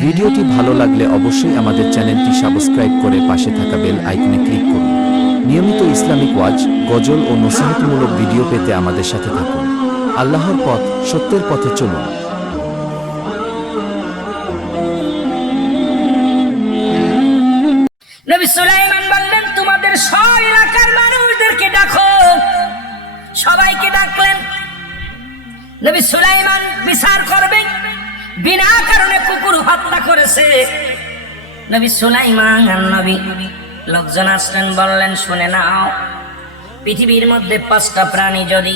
ভিডিওটি ভালো লাগলে অবশ্যই আমাদের চ্যানেলটি সাবস্ক্রাইব করে পাশে থাকা বেল আইকনে ক্লিক করুন। নিয়মিত ইসলামিক ওয়াজ, গজল ও নসিহতমূলক ভিডিও পেতে আমাদের সাথে থাকুন। আল্লাহর পথ, সত্যের পথে চলুন। নবী সুলাইমান বললেন, তোমাদের সব এলাকার মানুষদেরকে ডাকো। সবাইকে ডাকলেন। নবী সুলাইমান বিচার করবেন, বিনা কারণে কুকুর হত্যা করেছে। নবী সুলাইমান নবী লোকজন আসলেন, বললেন, শুনে নাও, পৃথিবীর মধ্যে 5টা প্রাণী যদি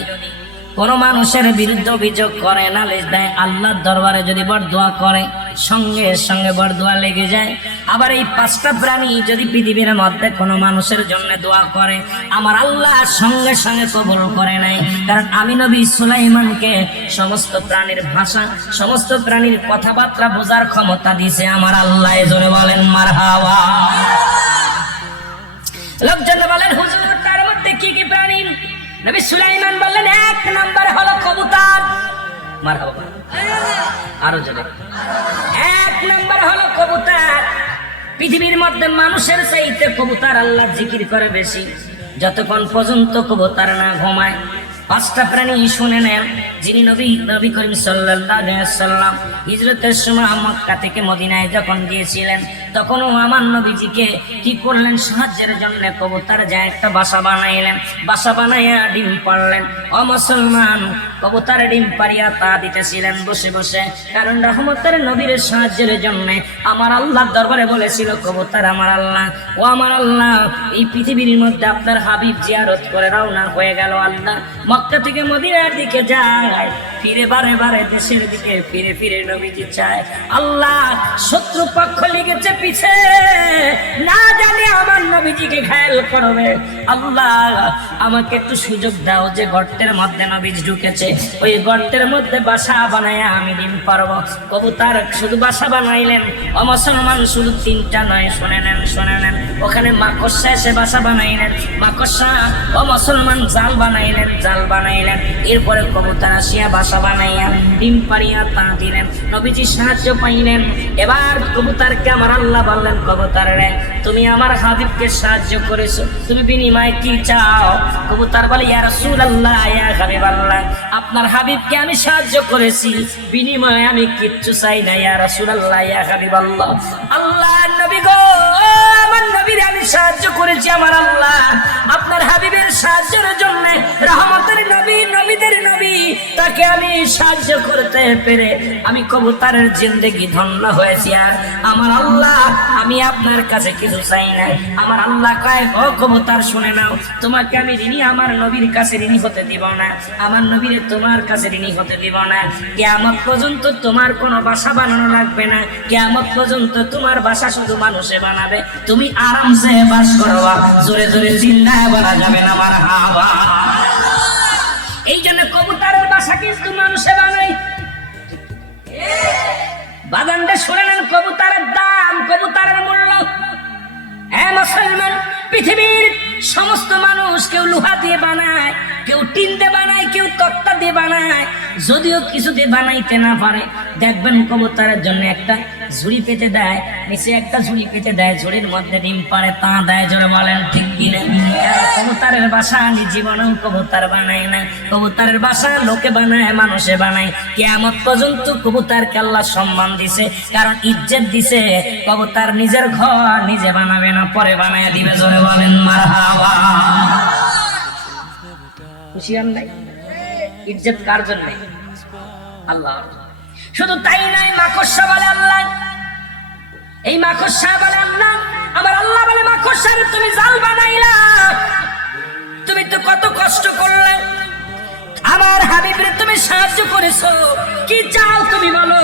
কোন মানুষের বিরুদ্ধে অভিযোগ করে, নালিশ দেয়, আল্লাহর দরবারে যদি বরদোয়া করে, সঙ্গে সঙ্গে বরদোয়া লেগে যায়। আবার এই 5টা প্রাণী যদি পৃথিবীর মধ্যে কোনো মানুষের জন্য দোয়া করে, আমার আল্লাহ সঙ্গে সঙ্গে কবুল করে নেয়। কারণ আমি নবী সুলাইমানকে সমস্ত প্রাণীর ভাষা, সমস্ত প্রাণীর কথাবার্তা বোঝার ক্ষমতা দিয়েছে আমার আল্লাহ। জোরে বলেন মারহাবা। লোকজন বলেন, হুজুর, তার মধ্যে কি কি প্রাণী? নবী সুলাইমান বললেন, 1 নম্বরে হলো কবুতর। মারহাবা। আরো জোরে। 1 নম্বর হলো কবুতর। পৃথিবীর মধ্যে মানুষের চাইতে কবুতর আল্লাহ জিকির করে বেশি। যতক্ষণ পর্যন্ত কবুতর না ঘুমায়। 5টা প্রাণী শুনে নেন। যিনি নবী করিম সাল্লাল্লাহু আলাইহি ওয়াসাল্লাম হিজরতের সময় মক্কা থেকে মদিনায় যখন গিয়েছিলেন, তখনও আমার নবীজিকে কি করলেন? সাহায্যের জন্য কবুতর যায় একটা বাসা বানাইলেন। বাসা বানাইয়া ডিম পাড়লেন। ও মুসলমান, কবুতর ডিম পাড়িয়া তা দিতেছিলেন বসে বসে। কারণ রহমতের নবীর সাহায্যের জন্য আমার আল্লাহর দরবারে বলেছিল, কবুতর আমার আল্লাহ, ও আমার আল্লাহ, এই পৃথিবীর মধ্যে আপনার হাবিব জিয়ারত করে রওনা হয়ে গেল। আল্লাহ মক্কা থেকে মদিনার দিকে যায়, ফিরে বারে বারে দেশের দিকে ফিরে ফিরে নবীজি চায়। আল্লাহ শত্রু পক্ষ লেগেছে পিছে, না জানি আমার নবীজিকে ঘায়েল করবে। আল্লাহ আমাকে একটু সুযোগ দাও, যে গর্তের মধ্যে নবীজি ঢুকেছে, ওই গর্তের মধ্যে বাসা বানায়া আমি ডিম পারবো। কবুতর শুধু বাসা বানাইলেন। ও মুসলমান, শুধু 3টা নয়, শুনে নেন, শুনে নেন। ওখানে মাকড়সা এসে বাসা বানাইলেন। মাকড়সা, ও মুসলমান, জাল বানাইলেন, জাল বানাইলেন। এরপরে কবুতর আসিয়া বাসা বানাইয়া ডিম পাড়িয়া তা দিলেন। নবীজি সাহায্য পাইলেন। এবার কবুতরকে আমার আল্লাহ বললেন, কবুতর রে, তুমি আমার হাবিবকে সাহায্য করেছো, তুমি বিনিময়ে কি চাও? কবুতর বলে, ইয়া রাসূলুল্লাহ, ইয়া হাবিবাল্লাহ, আপনার হাবিবকে আমি সাহায্য করেছি, বিনিময়ে আমি কিচ্ছু চাই না। ইয়া রাসূলুল্লাহ, ইয়া হাবিবাল্লাহ, আল্লাহর নবী গো, আমার নবীর আমি সাহায্য করেছি। আমার আল্লাহ আপনার হাবিবের সাহায্যের জন্য, রহমতের নবী, নবীদের নবী, তাকে আমি সাহায্য করতে পেরে আমি কবুতরের জিন্দেগি ধন্য হয়েছি। আর আমার আল্লাহ, আমি আপনার কাছে কিছু চাই না। আমার আল্লাহ কয়, ও কবুতর, শুনে নাও, তোমাকে আমি ঋণী আমার নবীর কাছে ঋণী হতে দিব না, আমার নবীরে তোমার কাছে ঋণী হতে দিব না। কিয়ামত পর্যন্ত তোমার কোনো বাসা বানানো লাগবে না। কিয়ামত পর্যন্ত তোমার বাসা শুধু মানুষে বানাবে, তুমি আরামসে বাস করবা। জোরে জোরে চিল্লায় বলা যাবে না মারহাবা। এই জন্য কবুতরের বাসা কিন্তু মানুষে বানাই। বাগানটা শুনে নেন, কবুতরের দাম, কবুতরের মূল্য। হ্যাঁ মুসলমান, পৃথিবীর সমস্ত মানুষ, কেউ লোহা দিয়ে বানায়, কেউ টিন দিয়ে বানায়, কেউ তক্তা দিয়ে বানায়। যদিও কিছু দিয়ে বানাইতে না পারে, দেখবেন কবুতরের জন্য একটা ঝুড়ি পেতে দেয়, নিচে একটা ঝুড়ি পেতে দেয়, ঝুড়ির মধ্যে ডিম পাড়ে তা দেয়। জোরে বলেন ঠিক কিনা? কবুতরের বাসা আমি জীবনেও কবুতর বানাই না। কবুতরের বাসা লোকে বানায়, মানুষে বানায়। কিয়ামত পর্যন্ত কবুতরকে আল্লাহ সম্মান দিছে, কারণ ইজ্জত দিছে। কবুতর নিজের ঘর নিজে বানাবে না, পরে বানায় দিবে। জোরে বলেন মারহাবা। খুশি হন নাই? ইজ্জত কার জন্য? আল্লাহ। শুধু তাই নাই, মাকড়সা বলে আল্লাহ, এই মাকড়সা বলে আল্লাহ, আমার আল্লাহ বলে, মাকড়সারে তুমি জাল বানাইলা, তুমি তো কত কষ্ট করলে, আমার হাবিবরে তুমি সাহায্য করেছো, কি চাও তুমি বলো?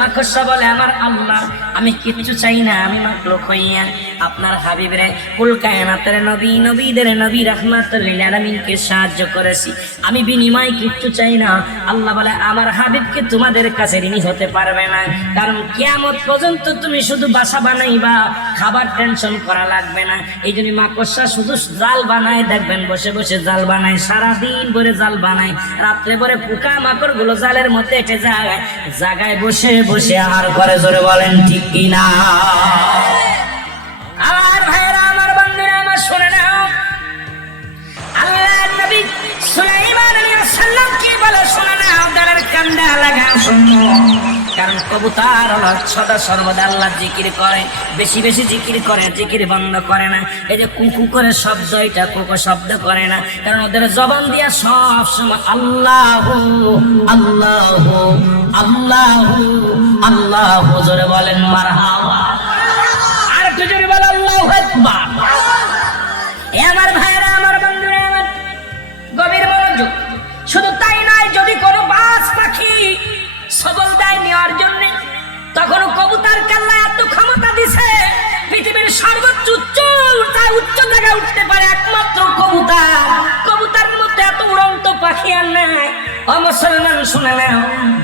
মাকড়সা বলে, আমার আল্লাহ, আমি কিচ্ছু চাই না, আমি মাখলুক হইয়া আপনার হাবিবরে কুল কায়নাতের নবী, নবীদের নবী, রাহমাতুল লিল আলামিনকে সাহায্য করেছি। আমি বিনিময় কিচ্ছু চাই না। আল্লাহ বলে আমার হাবিবকে তোমাদের কাছে ঋণী হতে পারবে না, কারণ কিয়ামত পর্যন্ত তুমি শুধু বাসা বানাইবা, খাবার টেনশন করা লাগবে না। এই জন্য মাকড়সা শুধু জাল বানায়, দেখবেন বসে বসে জাল বানায়, সারাদিন ভরে জাল বানায়, রাত্রে ভরে পোকা মাকড় গুলো জালের মধ্যে এটে যায়, জায়গায় বসে বসে আহার করে। জোরে বলেন ঠিক কিনা? আমার ভাইরা, আমার বন্ধুরা, আমার শুনে নাও, আল্লাহর নবী সুলাইমান আলাইহিস সালাম কি বলে শুনে নাও, দাঁড়ের কান্দা লাগা শুনো। কারণ কবুতর হলো সদা সর্বদা আল্লাহ জিকির করে, বেশি বেশি জিকির করে, জিকির বন্ধ করে না। এই যে কুকু করে শব্দ, এটা কুকু শব্দ করে না, কারণ ওদের জবান দিয়া সব সময় আল্লাহু আল্লাহু আল্লাহু আল্লাহু। জোরে বলেন মারহাবা। আর একটু জোরে বল আল্লাহু আকবার। এ আমার ভাইরা, আমার বন্ধুরা, আমার গভীর মনোযোগ। শুধু তাই নয়, যদি কোনো বাজ পাখি সবল দেয় নেওয়ার জন্য, তখন কবুতর কাল্লা এত ক্ষমতা দিছে, পৃথিবীর সর্বোচ্চ উচ্চ জায়গায় উঠতে পারে একমাত্র কবুতর। কবুতরের মধ্যে এত উড়ন্ত পাখি আর নাই। ও মুসলমান শুনে নাও,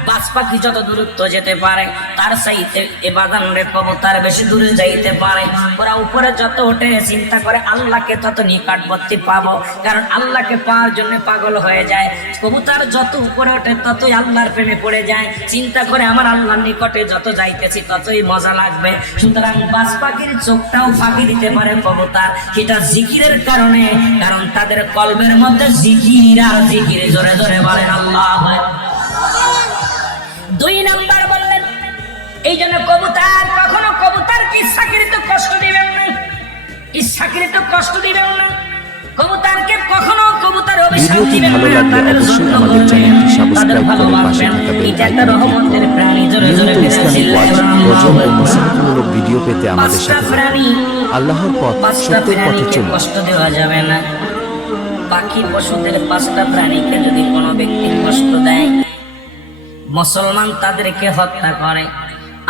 বাজ পাখি যত দূরত্ব যেতে পারে, তার চাইতে এ বাগান রে কবুতর বেশি দূরে যাইতে পারে। ওরা উপরে যত ওঠে চিন্তা করে আল্লাহকে তত নিকটবর্তী পাবো, কারণ আল্লাহকে পাওয়ার জন্য পাগল হয়ে যায়। কবুতর যত উপরে ওঠে ততই আল্লাহর প্রেমে পড়ে যায়, চিন্তা করে আমার আল্লাহর নিকটে যত যাইতেছি ততই মজা লাগবে। সুতরাং বাজ পাখির চোখটাও ফাঁকি দিতে পারে কবুতর, এটা জিকিরের কারণে, কারণ তাদের কলবের মধ্যে জিকির আর জিকির। জোরে জোরে বলেন আল্লাহ। 2 নাম্বার বললেন, এই জন্য কবুতর কখনো কবুতরকে ইচ্ছাকৃত কষ্ট দিবেন না, ইচ্ছাকৃত কষ্ট দিবেন না। কবুতরকে কখনো কবুতর অভিশাপ দিবেন না, তাদের যত্ন করবেন, তাদের ভালোবাসবেন। এটা একটা রহমতের প্রাণী। জোরে জোরে ভিডিও পেতে আমাদের সাথে প্রাণী, আল্লাহর পথ, সত্যের পথে চলুন। কষ্ট দেওয়া যাবে না। পাখি পশুদের 5টা প্রাণীকে যদি কোনো ব্যক্তি কষ্ট দেয়, মুসলমান তাদেরকে হত্যা করে,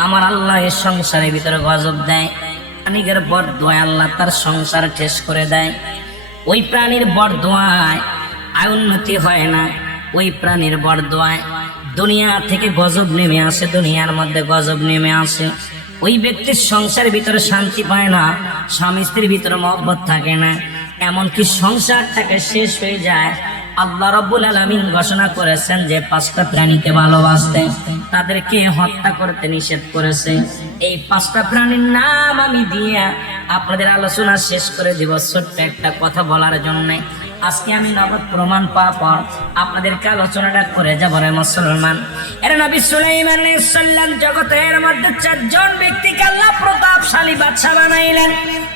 আমার আল্লাহ এর সংসারের ভিতরে গজব দেয়। প্রাণীদের বরদোয়া আল্লাহ তার সংসার শেষ করে দেয়। ওই প্রাণীর বরদোয়ায় আয় উন্নতি হয় না, ওই প্রাণীর বরদোয়ায় দুনিয়া থেকে গজব নেমে আসে, দুনিয়ার মধ্যে গজব নেমে আসে। ওই ব্যক্তির সংসারের ভিতরে শান্তি পায় না, স্বামী স্ত্রীর ভিতরে মহব্বত থাকে না, এমনকি সংসারটাকে শেষ হয়ে যায়। আল্লাহ রাব্বুল আলামিন ঘোষণা করেছেন যে 5টা প্রাণীকে ভালোবাসতে, তাদেরকে হত্যা করতে নিষেধ করেছে। এই 5টা প্রাণীর নাম আমি দিয়ে আপনাদের আলোচনা শেষ করে দিব ছোট্ট একটা কথা বলার জন্য। আজকে আমি নগদ প্রমাণ পাওয়ার পর আপনাদেরকে আলোচনাটা করে যাব রে মুসলমান। এর নবী সুলাইমান আলাইহিস সালাম জগতের মধ্যে 4 জন ব্যক্তিকে আল্লাহ প্রতাপশালী বাদশা বানাইলেন।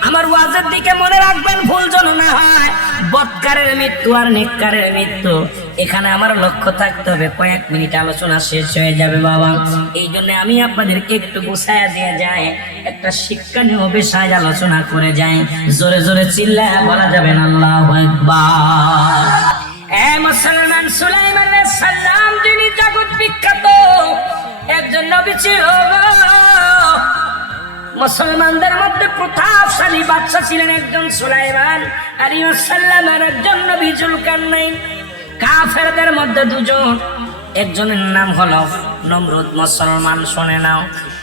আমার ওয়াজের দিকে মনে রাখবেন, ভুল যেন না হয়। বদকারের মৃত্যু আর নেককারের মৃত্যু, এখানে আমার লক্ষ্য থাকতে হবে। কয়েক মিনিট আলোচনা শেষ হয়ে যাবে বাবা, এই জন্য আমি আপনাদেরকে একটু গুছায়া দিয়ে যাই, একটা শিক্ষণীয় বিষয় আলোচনা করে যাই। জোরে জোরে চিল্লায়া বলা যাবে না আল্লাহু আকবার। এ মুসলমান, সুলাইমান আলাইহিস সালাম যিনি জগৎ বিখ্যাত একজন নবী ছিল, মুসলমানদের মধ্যে প্রতাপশালী বাদশা ছিলেন একজন সুলাইমান আলাইহিস সালাম, আর একজন নবী জুলকারনাইন। কাফেরদের মধ্যে 2 জন, একজনের নাম হলো নমরুদ, মুসলমান শুনে নাও,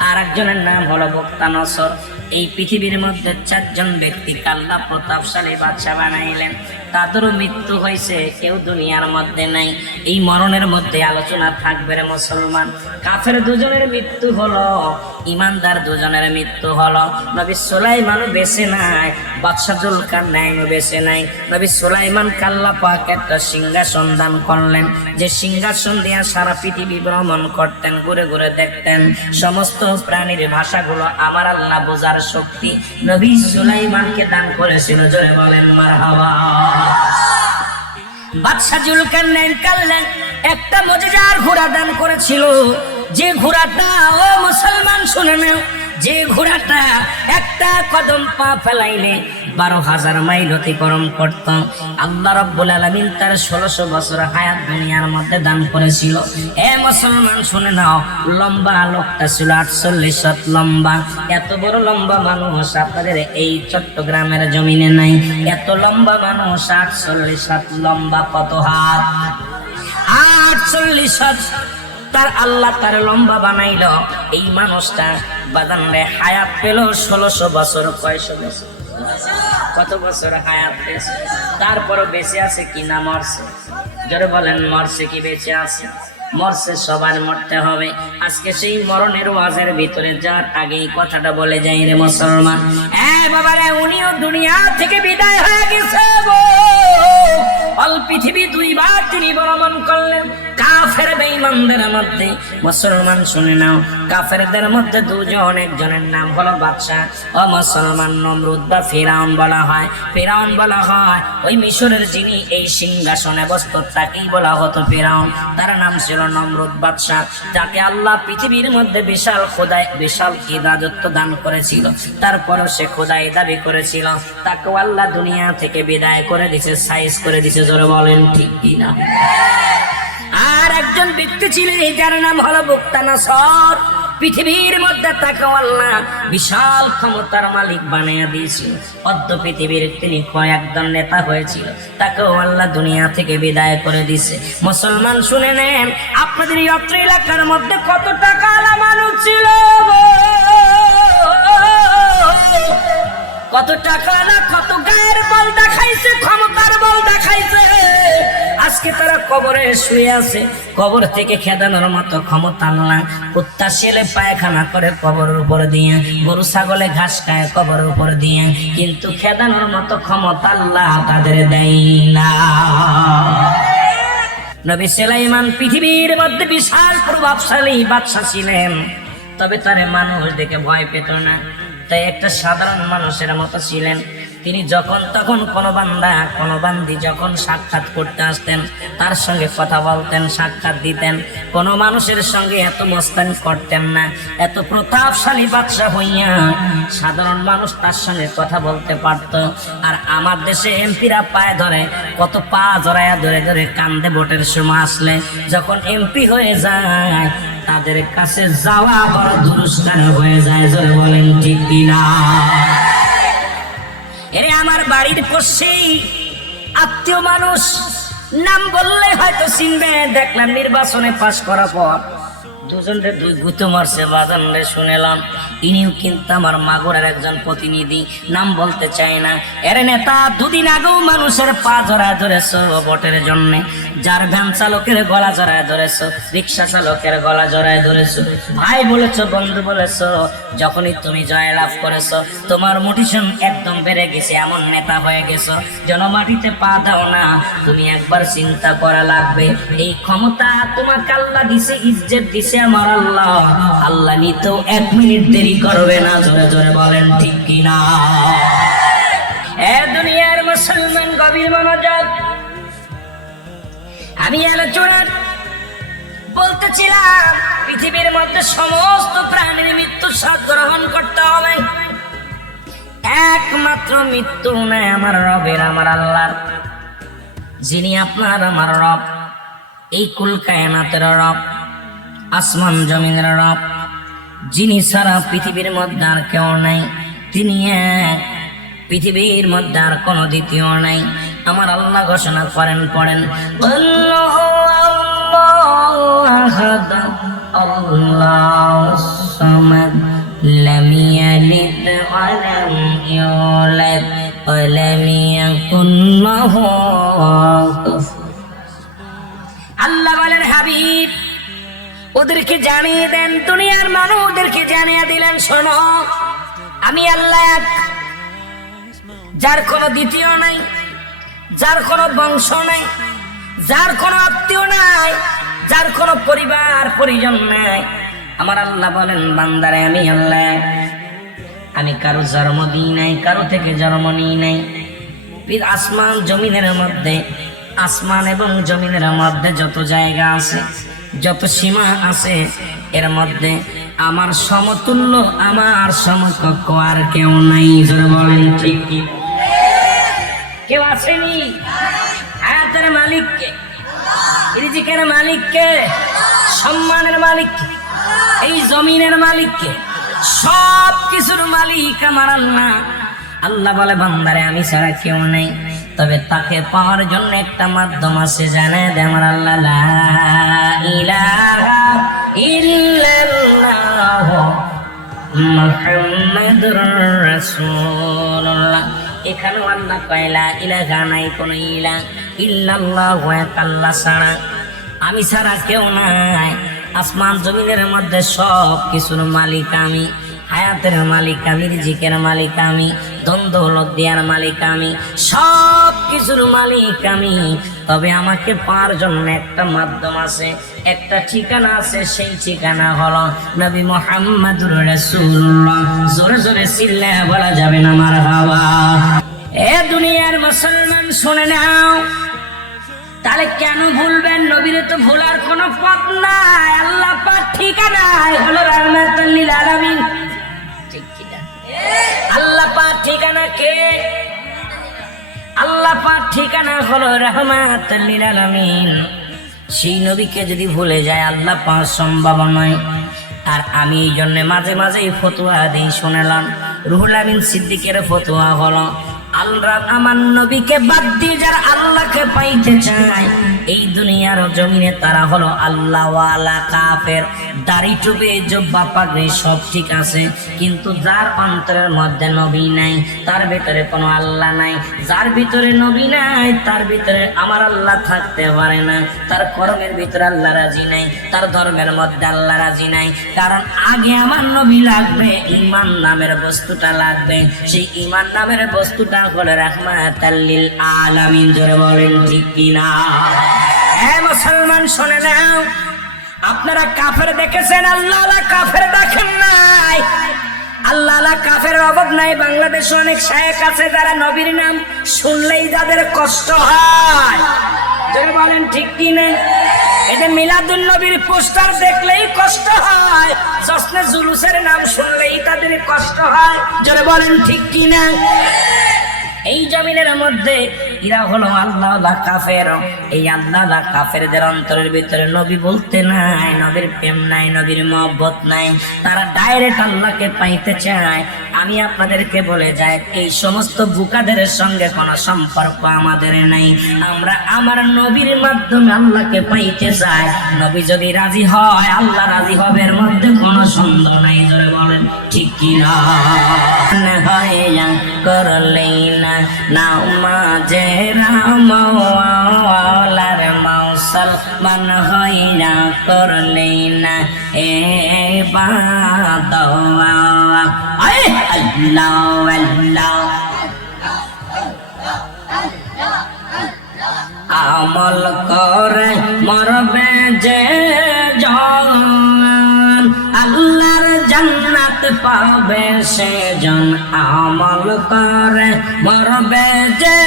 আর একজনের নাম হলো বক্তানসর। এই পৃথিবীর মধ্যে 4 জন ব্যক্তিকে আল্লাহ প্রতাপশালী বাদশা বানাইলেন। তাদেরও মৃত্যু হয়েছে, কেউ দুনিয়ার মধ্যে নাই। এই মরণের মধ্যে আলোচনা থাকবে রে মুসলমান। কাফের 2 জনের মৃত্যু হলো, ইমানদার 2 জনের মৃত্যু হলো। নবী সুলাইমানও বেঁচে নাই, বাদশা জুলকারনাইনও বেঁচে নাই। নবী সুলাইমান আল্লাহ পাক একটা সিংহাসন দান করলেন, যে সিংহাসন দিয়া সারা পৃথিবী ভ্রমণ করতেন, ঘুরে ঘুরে দেখতেন সমস্ত প্রাণীর ভাষাগুলো। আমার আল্লাহ বোঝার শক্তি নবী সুলাইমানকে দান করেছিল। জোরে বলেন মারহাবা। বাদশা জুলকারনাইন কাল্লেন একটা মুজিজার ঘোড়া দান করেছিল, যে ঘোড়াটা, ও মুসলমান শুনে নাও, যে ঘোড়াটা একটা কদম পা ফেলাইলে 12,000 মাইল অতিক্রম করত। আল্লাহ রাব্বুল আলামিন তার 1600 বছর হায়াত দুনিয়ার মধ্যে দান করেছিল। এ মুসলমান শুনে নাও, লম্বা লোকটা ছিল 48 হাত লম্বা। এত বড় লম্বা মানুষ আপনাদের এই চট্টগ্রামের জমিনে নাই। এত লম্বা মানুষ 48 হাত লম্বা। কত হাত? 48 হাত। তার আল্লাহ তার লম্বা বানাইল। এই মানুষটা বাদানরে হায়াত পেল 1600 বছর। কয়শো বছর? কত বছর হায়াত পেয়েছে? তারপরও বেঁচে আছে কি না মরছে? জোরে বলেন, মরছে কি বেঁচে আছে? মরছে। সবার মরতে হবে। আজকে সেই মরণের ওয়াজের ভিতরে যার আগে এই কথাটা বলে যাই রে মুসলমান, বাবারে উনিও দুনিয়া থেকে বিদায় হয়ে গেছে গো। অল পৃথিবী 2 বার তিনি ভ্রমণ করলেন। কাফের বেঈমানদের মধ্যে মুসলমান শুনে নাও, কাফেরদের মধ্যে 2 জন, একজনের নাম হলো বাদশা ও মুসলমান নমরুদ বা ফিরাউন বলা হয়। ফিরাউন বলা হয় ওই মিশরের যিনি এই সিংহাসনে বসত তাকেই বলা হতো ফিরাউন। তার নাম ছিল নমরুদ বাদশা, যাকে আল্লাহ পৃথিবীর মধ্যে বিশাল খোদাই বিশাল ইবাদত দান করেছিল। তারপরও সে খোদাই দাবি করেছিল। তাকে আল্লাহ দুনিয়া থেকে বিদায় করে দিয়েছে, সাইজ করে দিয়েছে। জোরে বলেন ঠিক কিনা? আর একজন ব্যক্তি ছিলেন যার নাম হলো বুকতানাসর। পৃথিবীর মধ্যে তাকে আল্লাহ বিশাল ক্ষমতার মালিক বানিয়ে দিয়েছিল। অর্ধ পৃথিবীর তিনি কয়েকজন নেতা হয়েছিল। তাকেও আল্লাহ দুনিয়া থেকে বিদায় করে দিয়েছে। মুসলমান শুনে নেন, আপনাদের এই অত্র এলাকার মধ্যে কত টাকা আলা মানুষ ছিল, কত টাকা না, কত গায়ের বল দেখাইছে, ক্ষমতার বল দেখাইছে। আজকে তারা কবরে শুয়ে আছে। কবর থেকে খেদানোর মতো ক্ষমতা না। কুত্তা ছেলে পায়খানা করে কবরের উপর দিয়ে, গরু ছাগলে ঘাস খায় কবরের উপর দিয়ে, কিন্তু খেদানোর মতো ক্ষমতা আল্লাহ তাদের দেয় না। নবী সুলাইমান পৃথিবীর মধ্যে বিশাল প্রভাবশালী বাদশা ছিলেন, তবে তারে মানুষ দেখে ভয় পেত না। তাই একটা সাধারণ মানুষের মতো ছিলেন। তিনি যখন তখন কোনো বান্দা কোনো বান্দি যখন সাক্ষাৎ করতে আসতেন তার সঙ্গে কথা বলতেন, সাক্ষাৎ দিতেন। কোনো মানুষের সঙ্গে এত মস্তানি করতেন না। এত প্রতাপশালী বাদশা হইয়া সাধারণ মানুষ তার সঙ্গে কথা বলতে পারত। আর আমার দেশে এমপিরা পায়ে ধরে, কত পা জড়াইয়া ধরে ধরে কান্দে ভোটের সময় আসলে। যখন এমপি হয়ে যায় তাদের কাছে যাওয়া বড় দুরুস্কার হয়ে যায়। জোরে বলেন ঠিক কিনা? এরে আমার বাড়ির পাশেই আত্মীয় মানুষ, নাম বললে হয়তো চিনবে। দেখলাম নির্বাচনে পাশ করার পর 2 জনরে 2 গুঁতো মারছে। বাজানরে শুনেলাম ইনিও কিন্তু আমার মাগুরার একজন প্রতিনিধি, নাম বলতে চাই না। এর নেতা 2 দিন আগেও মানুষের পা জড়ায় ধরেছ ভোটের জন্য। যার ভ্যান চালকের গলা জড়ায় ধরেছ, রিক্সা চালকের গলা জড়ায় ধরেছ। ভাই বলেছ, বন্ধু বলেছ, যখনই তুমি জয়লাভ করেছ তোমার মোটিভেশন একদম বেড়ে গেছে, এমন নেতা হয়ে গেছো জনমাটিতে পা দাও না। তুমি একবার চিন্তা করা লাগবে, এই ক্ষমতা তোমাকে আল্লাহ দিছে, ইজ্জত দিছে আমার আল্লাহ। আল্লাহ নিতেও 1 মিনিট দেরি করবে না। জোরে জোরে বলেন ঠিক কিনা? এ দুনিয়ার মুসলমান গভীর মনোযোগ। আমি আলোচনার বলতেছিলাম পৃথিবীর মধ্যে সমস্ত প্রাণীর মৃত্যু স্বাদ গ্রহণ করতে হবে। একমাত্র মৃত্যু নেই আমার রবের, আমার আল্লাহর, যিনি আপনার আমার রব, এই কুল কায়নাতের রব, আসমান জমিনের রব, যিনি সারা পৃথিবীর মধ্যে আর কেউ নাই। তিনি এক, পৃথিবীর মধ্যে আর কোনো দ্বিতীয় নাই। আমার আল্লাহ ঘোষণা করেন, পড়েন, আল্লাহু আহাদ আল্লাহুস সামাদ লাম ইয়ালিদ ওয়া লাম ইউলাদ ওয়া লাম ইয়াকুন লাহু কুফুওয়ান। আল্লাহ বলেন, হাবিব ওদেরকে জানিয়ে দেন, দুনিয়ার মানুষদেরকে জানিয়ে দিলেন, শোনো আমি আল্লাহ এক, যার কোনো দ্বিতীয় নাই, যার কোনো বংশ নাই, যার কোনো আত্মীয় নাই, যার কোনো পরিবার পরিজন নাই। আমার আল্লাহ বলেন, বান্দারে আমি আল্লাহ, আমি কারো জন্ম দিই নাই, কারো থেকে জন্ম নিই নাই। আসমান জমিনের মধ্যে, আসমান এবং জমিনের মধ্যে যত জায়গা আছে, যত সীমা আছে, এর মধ্যে আমার সমতুল্য, আমার সমকক্ষ আর কেউ নাই। জোরে বলেন ঠিক কি? কেউ আসেনি? হায়াতের মালিক কে? রিজিকের মালিক কে? সম্মানের মালিক কে? এই জমিনের মালিক কে? সব কিছুর মালিক আমার আল্লাহ। আল্লাহ বলে বান্দারে আমি ছাড়া কেউ নেই, তবে তাকে পাওয়ার জন্য একটা মাধ্যম আছে, জানে দে আমার আল্লাহ লা ইলাহা ইল্লাল্লাহ মুহাম্মাদুর রাসূলুল্লাহ। এখানেও আল্লাহ কয় লা ইলাহা, নাই কোনো ইলাহ, ইল্লাল্লাহ এক আল্লাহ ছাড়া, আমি ছাড়া কেউ নাই। আসমান জমিনের মধ্যে সব কিছুর মালিক আমি, হায়াতের মালিক আমি, রিজিকের মালিক আমি, দ্বন্দ্ব দৌলত দেওয়ার মালিক আমি, সব কিছুর মালিক আমি। তবে আমাকে পাওয়ার জন্য একটা মাধ্যম আছে, একটা ঠিকানা আছে, সেই ঠিকানা হলো নবী মুহাম্মদুর রাসূলুল্লাহ। জোরে জোরে চিল্লায়া বলা যাবে না মারহাবা। এ দুনিয়ার মুসলমান শুনে নাও, তাহলে কেন ভুলবেন? নবীরে তো ভোলার কোনো পথ নাই। আল্লাহ পাক ঠিকানা হলো রাহমাতুল লিল আলামিন। ঠিক কি না? আল্লাহ পাক ঠিকানা কে? আল্লাহ পাক ঠিকানা হলো রাহমাতুল লিল আলামিন। সেই নবীকে যদি ভুলে যায় আল্লাহ পাক সম্ভব নয়। আর আমি এই জন্য মাঝে মাঝে ফতোয়া দিই, শুনেলাম রুহুল আমিন সিদ্দিকের ফতোয়া হলো আল্লাহ আমার নবীকে বাদ দিয়ে যারা আল্লাহকে পাইতে চায় এই দুনিয়ার জমিনে তারা হলো আল্লাহওয়ালা কাফের। দাড়ি টুপি জুব্বা পাগড়ি সব ঠিক আছে, কিন্তু যার অন্তরের মধ্যে নবী নাই, তার ভিতরে কোনো আল্লাহ নাই। যার ভিতরে নবী নাই তার ভিতরে আমার আল্লাহ থাকতে পারে না। তার কর্মের ভিতরে আল্লাহ রাজি নাই, তার ধর্মের মধ্যে আল্লাহ রাজি নাই। কারণ আগে আমার নবী লাগবে, ঈমান নামের বস্তুটা লাগবে। সেই ঈমান নামের বস্তুটা হলো রাহমাতাল লিল আলামিন। জোরে বলেন ঠিক কিনা? হে মুসলমান শুনে নাও, আপনারা কাফের দেখেছেন, আল্লাহওয়ালা কাফের দেখেন নাই। আল্লাহওয়ালা কাফের অভাব নাই। বাংলাদেশে অনেক শায়েখ আছে যারা নবীর নাম শুনলেই যাদের কষ্ট হয়। জোরে বলেন ঠিক কিনা? এটা মিলাদুন নবীর পোস্টার দেখলেই কষ্ট হয়, জশ্নে জুলুসের নাম শুনলেই তাদের কষ্ট হয়। জোরে বলেন ঠিক কিনা? এই জমিনের মধ্যে এরা হলো আল্লাহওয়ালা কাফের। এই আল্লাহওয়ালা কাফেরদের অন্তরের ভিতরে নবী বলতে নাই, নবীর প্রেম নাই, নবীর মহব্বত নাই। তারা ডাইরেক্ট আল্লাহকে পাইতে চায়। আমি আপনাদেরকে বলে যাই, এই সমস্ত বুকাদের সঙ্গে কোনো সম্পর্ক আমাদের নাই। আমরা আমার নবীর মাধ্যমে আল্লাহকে পাইতে চাই। নবী যদি রাজি হয় আল্লাহ রাজি হবে, এর মধ্যে কোনো সন্দেহ নাই। ধরে বলেন ঠিক কিনা? করলেই না নামাজে রামাওয়ালার মুসলমান হইয়া করলেই না ইবাদত। আল্লাহ আল্লাহ আমল করে মরবে যে জন, আল্লাহর জান্নাত পাবে সে জন। আমল করে মরবে যে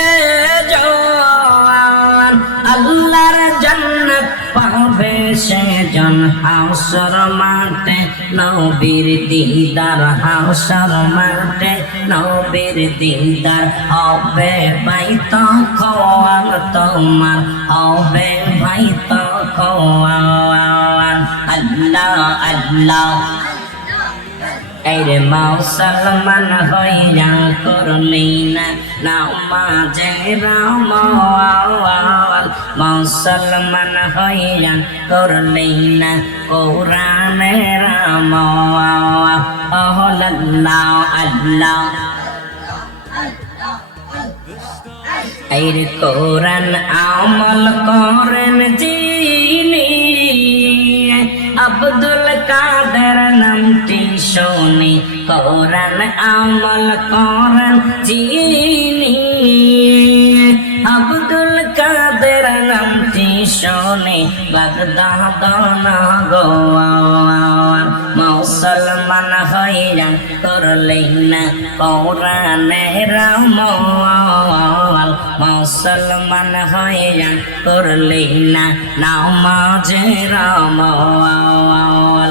জন, আল্লাহর জান্নাত পাবে সে জন। হাওসর মাঠে নবীর দিদার, হাওসর মাঠে নবীর দিদার হবে ভাই তখন তোমার, হবে ভাই তখন। আল্লাহ আল্লাহ এরে মুসলমান হইয়া করলি না নামাজে রামাওয়াল, মুসলমান হইয়া করলি না কোরআনে রামাওয়াল। আল্লাহ আল্লাহ এর কোরআন আমল করেন যিনি, আব্দুল কাদের নামটি শুনি। কোরআন আমল করেন যিনি, আব্দুল কাদের নামটি শুনি। বাগদাদ নগর মুসলমান হইয়া করলেই না কোরআনের আমল, মুসলমান হইয়া করলেই না নামাজের আমল।